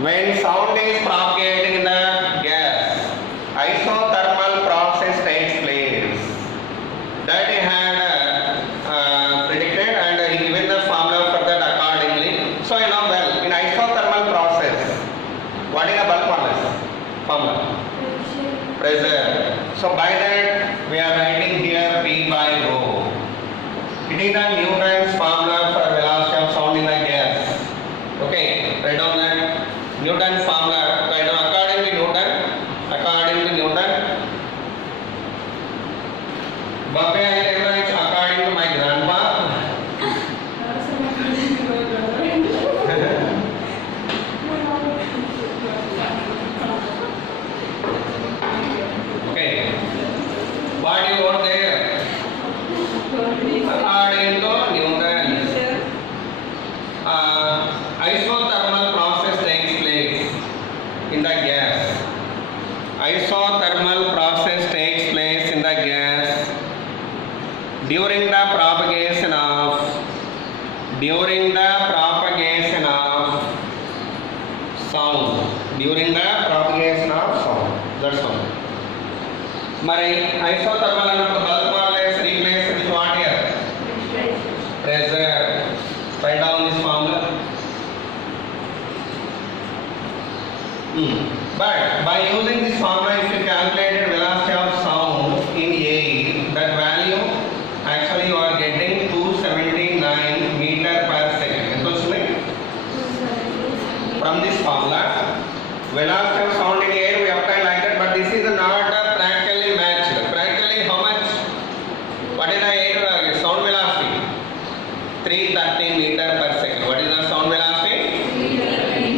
When sound is propagating in the gas, isothermal process takes place. That he had predicted, and he given the formula for that accordingly. So you know well, in isothermal process, what is the bulk formula? Pressure. So by that we are writing here P by rho. It is the Newton's formula for velocity of sound in the gas. Okay, write down that Newton's formula. Write down according to Newton. Bape I can write according to my grandpa. Okay. What you wrote there? According to Newton. Isothermal process takes place in the gas. Isothermal process takes place in the gas during the propagation of sound. During the propagation of sound. That's all. మరి isothermal అన్నప్పుడు bulk modulus replaced with what here? Pressure. Write down this formula. But by using this formula, if you calculated velocity of sound in air, that value actually you are getting 279 meter per second. ఎంత వచ్చింది? From this formula, velocity of sound in air we obtain like that, but this is not practically matched. Practically how much? What is the air sound velocity? 330 meter per second. What is the sound velocity?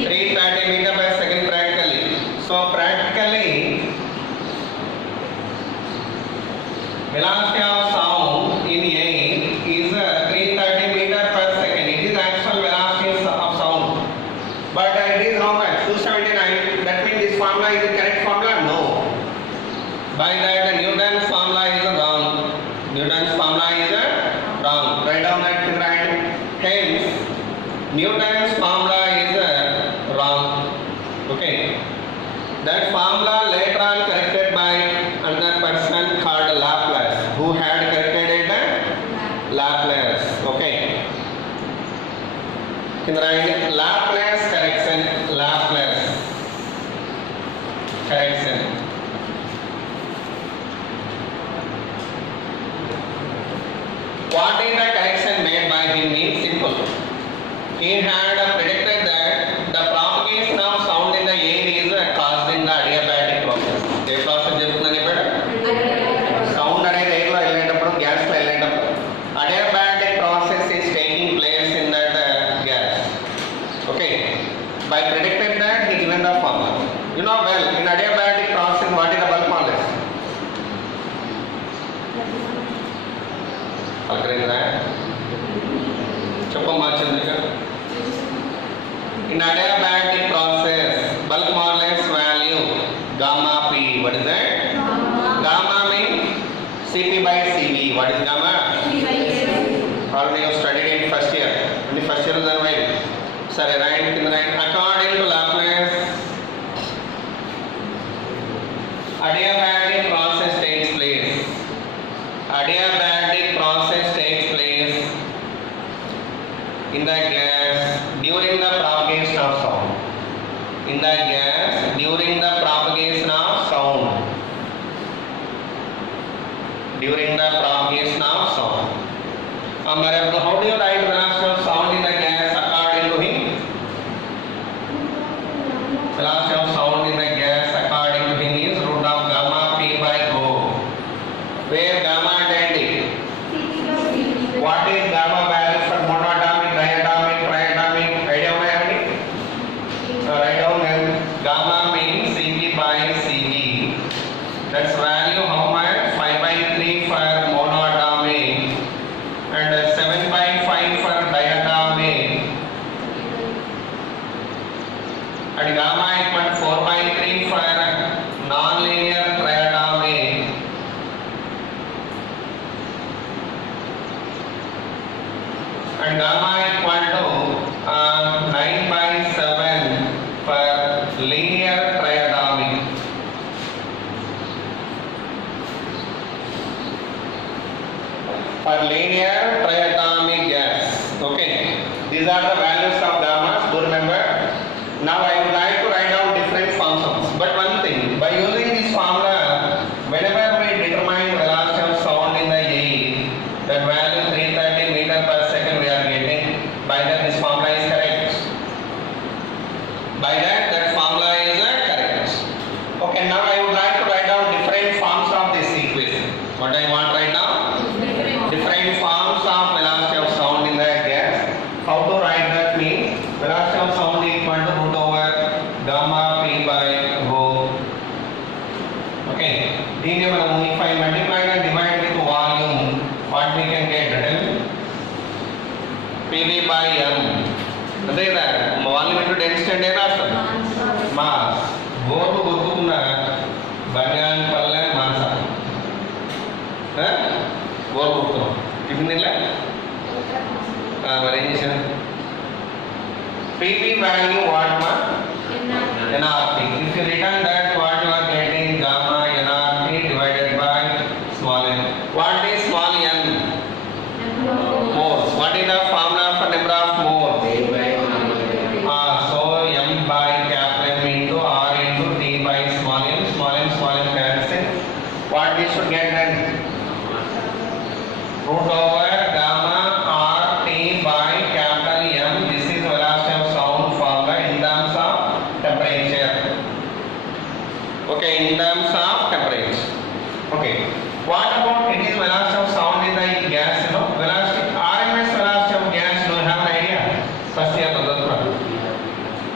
330 meter per second practically. So practically velocity of sound in air is 330 meter per second. It is actual velocity of sound. But it is how much? 279. That means this formula is the correct formula? No. By that Newton's formula is wrong. Newton's formula is wrong. Write down that right. Hence, Newton's formula is wrong. Okay. That formula later on corrected by another person called Laplace, who had corrected it Laplace. Okay. In the right, Laplace correction. What is the correction made by him means simple. He had predicted that the propagation of sound in the air is caused in the adiabatic process. A process జరుగుతుందని చెప్పాడు? Sound అనేది air లో వెళ్ళేటప్పుడు, gas లో వెళ్ళేటప్పుడు adiabatic process is taking place in that gas. Okay. By predicted that he given the formula. You know well, in adiabatic process what is the bulk modulus? అర్థమైందా? చెప్పమ్మా Chandrika. In adiabatic process, bulk modulus value gamma p. What is that? Gamma means Cp by Cv. What is gamma? Already you studied in first year. In the first year is right. Sorry, right? According to Laplace, adiabatic process takes place. Adiabatic process takes place in the gas during the propagation of sound. In the gas during the propagation of sound. During the propagation of sound. How do you write velocity of sound in the gas according to him? Velocity of sound in the gas according to him is root of gamma p by rho. Where gamma and what is gamma value for monatomic, diatomic, triatomic? Idea of it? Write down then. Gamma means Cp by Cv. That's value how much? 5 by 3 for monatomic and 7 by 5 for diatomic. And gamma equal to 4 by 3 for non-linear triatomic. And gamma equal to 9 by 7 for linear triatomic gas. Okay, these are the values of gammas. Do remember. Now I would like to write down different functions. But one thing, by using this formula, whenever we determine velocity of sound in the air, that value 330 meter per second we are getting. By that this formula is correct. By that formula is correct. Okay, now I would like to write down different forms of this equation. What I want right now? Different forms of velocity of sound in the gas. How to write that means velocity of sound equal to root over gamma p by rho. Okay, దీన్ని మనం if I multiply and divide with volume, what we can get? PV by m. అదే కదా volume into density అంటే రాస్తాం mass. Board గుర్తుకున్న బంగాన్ పల్లె మాస board గుర్తున్నాం tiffin తినలే మరి ఏం చేశాను? PV value what ma? NRT. If you return that, what you are getting gamma NRT divided by small n. What is small n? Moles. What is the formula for number of moles? So m by capital M into R into T by small n. Small n cancel. What we should get then? Root over gamma R T by capital M. This is velocity of sound formula in terms of temperature. Okay, in terms of temperature. Okay. What about it is velocity of sound in the gas? You know, velocity RMS velocity of gas. Do you have an idea? First year Pradhatra.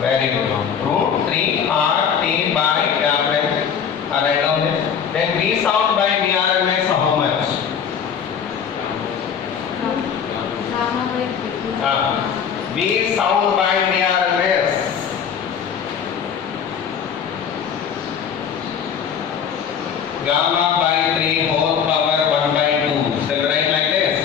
Very good. Root 3 R T by capital. Write down this. Then V sound by VRMS how much? V sound by VRMS. Gamma by 3 whole power 1 by 2. Shall we write like this?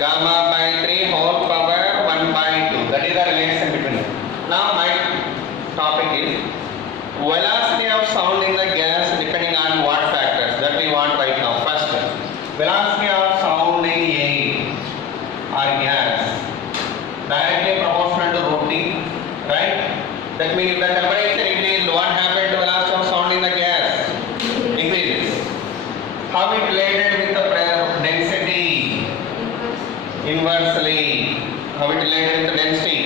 Gamma by 3 whole power 1 by 2. That is the relation between them. Now my topic is velocity of sound in the gas depending on what factors that we want right now. First, velocity of sound in air or gas directly proportional to root T, right? That means if the temperature increases, what happened to velocity of sound in the gas? Increases. How it related with the density? Inversely. How it related with the density?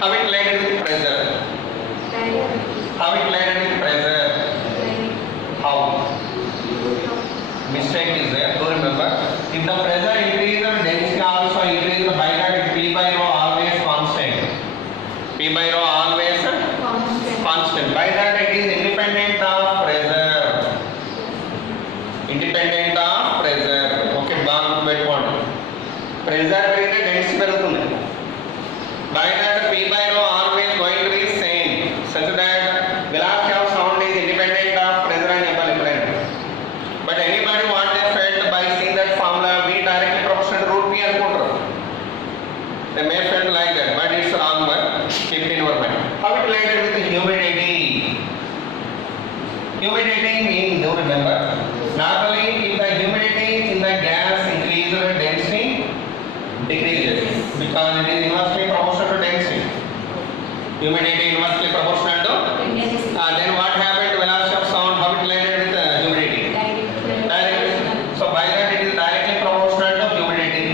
How it related with pressure? How it related with pressure? How? Mistake is there. Do remember? If the pressure increases, the density also increases. By that, P by rho always constant. P by rho always constant. By that, it is independent of pressure. Independent of pressure. Okay, back wait one. Pressure పెరిగితే density పెరుగుతుంది. By that, P by rho always going to be same, such that velocity of sound is independent of pressure and equilibrium. But anybody what they felt by seeing that formula, V directly proportional to root P అనుకుంటారు. They may felt like that, but it's wrong one. Keep it in your mind. How it related with the humidity? Humidity means, do remember, normally if the humidity in the gas increases, density decreases because it is inversely proportional to density. Humidity inversely proportional to then what happened to velocity of sound? How it related with the humidity? Directly. So by that it is directly proportional to humidity.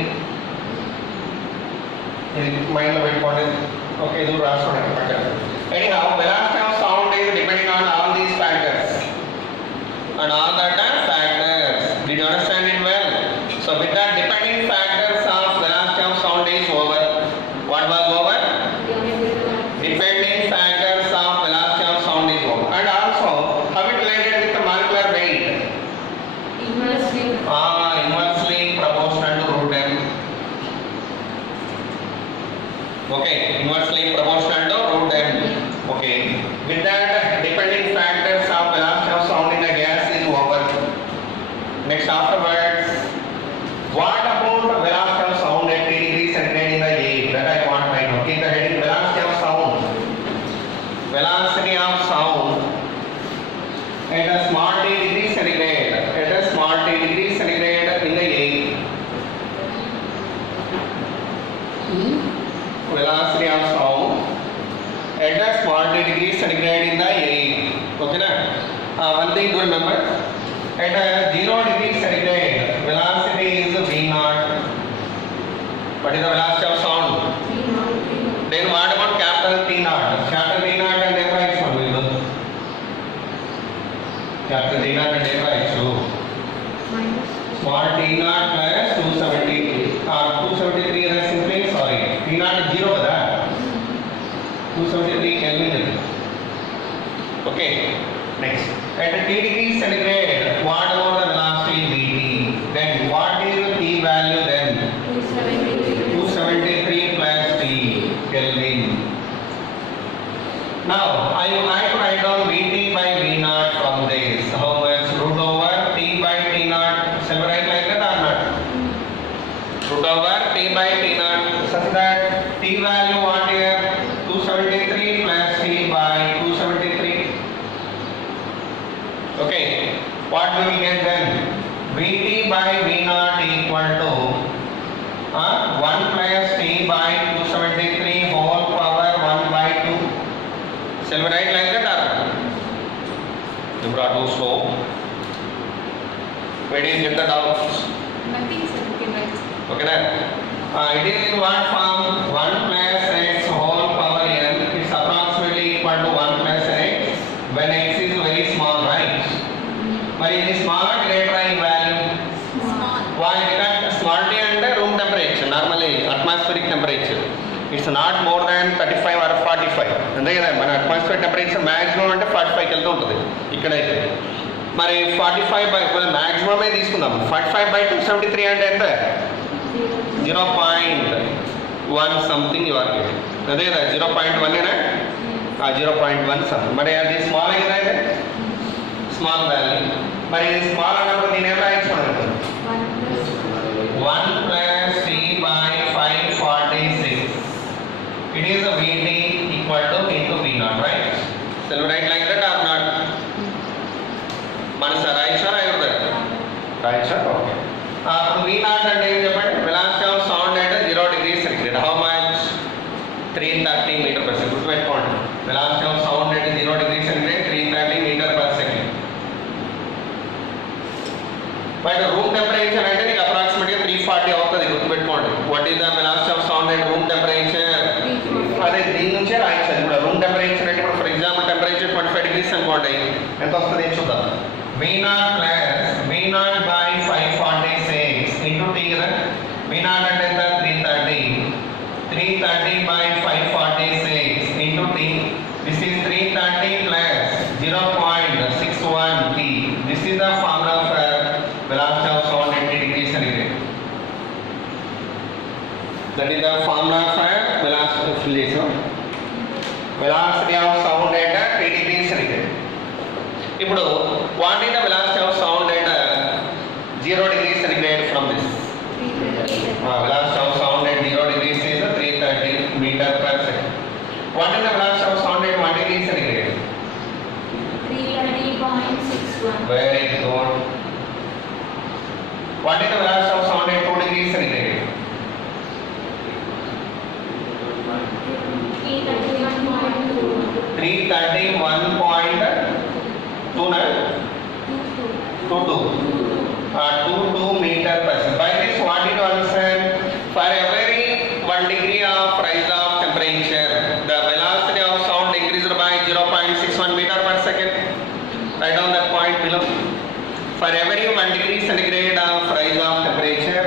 Mind lo pettukondi. Okay, idu raaskodandi pakkana. Anyhow, velocity of sound is depending on all these factors. And all that are factors. Did you understand it well? So with that depending factors of velocity of sound is over. What was over? Depending factors of velocity of sound is over. And also, how it related with the molecular weight? Inversely proportional to root m. Okay, inversely proportional to root m. Okay, with that depending factors of velocity of sound in the gas is over. Next afterwards, what about velocity of sound at 3 degrees centigrade in the air? That I want right now. Keep the heading velocity of sound. Velocity of sound velocity of sound at a small degree centigrade in the air. Okay na? One thing to remember, at a 0 degree centigrade velocity is v naught. What is the velocity of sound? Then what about capital T naught? Capital T naught and thereby it's one will do. Capital T naught and thereby it's two. Small T naught plus 273 273 is simply sorry T naught is 0 kada 273 Kelvin. Okay, next at a T degree centigrade what about the velocity Vt? Then what is the T value then? 273 plus T Kelvin. Now I would like to write down Vt by V naught from this. How much? Root over T by T naught. Shall we write like that or not? Root over T by T naught such that T value what here? 273 plus T by 273. Okay. What we will get then? Vt by V naught equal to 1 plus T by 273 whole power 1 by 2. Shall we write like that or not? You brought too slow. Where did you get the doubts? Nothing, sir. Okay, right. Okay then. It is in what form? 1 plus x whole power n is approximately equal to 1 plus x when x is very small, right? But in the smaller greater I value. Small. Why? Because small t and room temperature, normally atmospheric temperature. It's not more than 35 or 45. అంతే కదా మన atmosphere temperature maximum అంటే 45కి వెళ్తూ ఉంటుంది ఇక్కడైతే. మరి 45 by మ్యాక్సిమమే తీసుకుందాం. 45 by 273 అంటే ఎంత? 0.1 సంథింగ్ యు ఆర్ గెటింగ్. అదే కదా 0.1 ఏనా? 0.1 సంథింగ్. మరి అది స్మాల్ కదా అయితే స్మాల్ వాల్యూ. మరి ఇది స్మాల్ అన్నప్పుడు నేను ఏం రాయించుకున్నాను? 1 plus T by 546. It is a Vt equal to into V naught, right? Shall we write like that or not? Manasa, right sir? Right sir? Okay. V naught and velocity of sound at 0 degrees centigrade. How much? 330 meter per second. Good point. Velocity of sound at 0 degrees centigrade 330 meter per second. But room temperature అంటే నీకు approximately 340 అవుతుంది గుర్తుపెట్టుకోండి. What is the velocity of sound at room temperature? అదే దీని నుంచే రాయొచ్చు. ఇప్పుడు room temperature అంటే ఇప్పుడు ఫర్ ఎగ్జాంపుల్ టెంపరేచర్ 25 degrees అనుకోండి, ఎంత వస్తుంది ఏం చూద్దాం. V naught plus V naught by 546 into T కదా. V naught అంటే ఎంత? 330. 330 by 546 into T. This is 330 plus 0.61 T. This is the formula for velocity of sound at 80 degrees centigrade. That is the formula for velocity of sound at 80 degrees centigrade. ఇప్పుడు what is the velocity of sound at 0 degrees centigrade from this? Velocity of sound at 0 degrees is 330 meter per second. What is the velocity of sound at 1 degree centigrade? 330.61. Very good. What is the velocity of sound at 2 degrees centigrade? 331.22 meter per second. By this what did you understand? For every 1 degree of rise of temperature, the velocity of sound increased by 0.61 meter per second. Write down that point below. For every 1 degree centigrade of rise of temperature,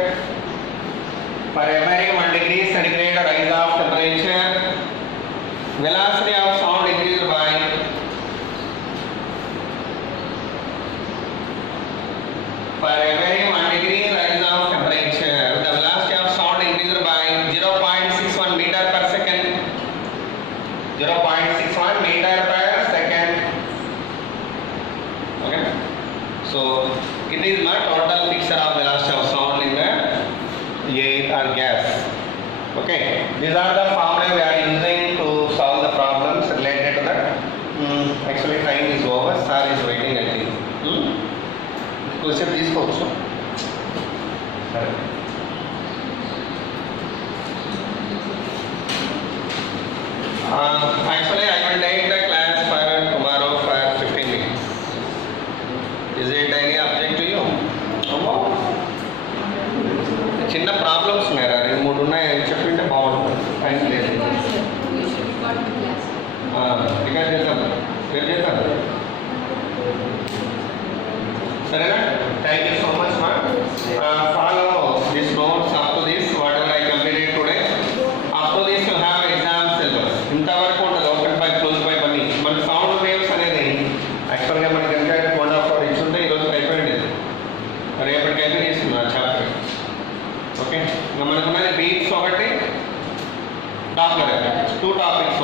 for every 1 degree centigrade rise of temperature, velocity of sound increased by for every 1 degree rise of temperature, the velocity of sound increased by 0.61 meter per second. 0.61 meter per second. Okay. So it is my total picture of velocity of sound in the air or gas. Okay. These are the formula we are using to solve the problems related to that. Actually time is over. Sir is waiting I think. Question తీసుకోవచ్చు. సరే. Actually, I will take the class for tomorrow for 15 minutes. Is it any object to you? చిన్న problems ఉన్నాయి రా, 2-3 ఉన్నాయి చెప్పింటే బాగుంటుంది. Time లేదు. Record చేద్దాం, రేపు చేద్దాం. సరేనా? థ్యాంక్ యూ సో మచ్ మా. Follow this notes up to this what ever I completed today. Up to this you have exam syllabus. ఇంతవరకు ఉంటుంది ఓపెన్ పైప్ క్లోజ్ పైప్ అని. మన సౌండ్ వేవ్స్ అనేది యాక్చువల్గా మనకి ఎంత 1.5 hours ఇచ్చుంటే ఈరోజు అయిపోయింది, రేపటికైతే తీసుకున్నాను చాప్టర్. ఓకే, మనకున్నది బీట్స్ ఒకటి, డాప్లర్ ఎఫెక్ట్, 2 టాపిక్స్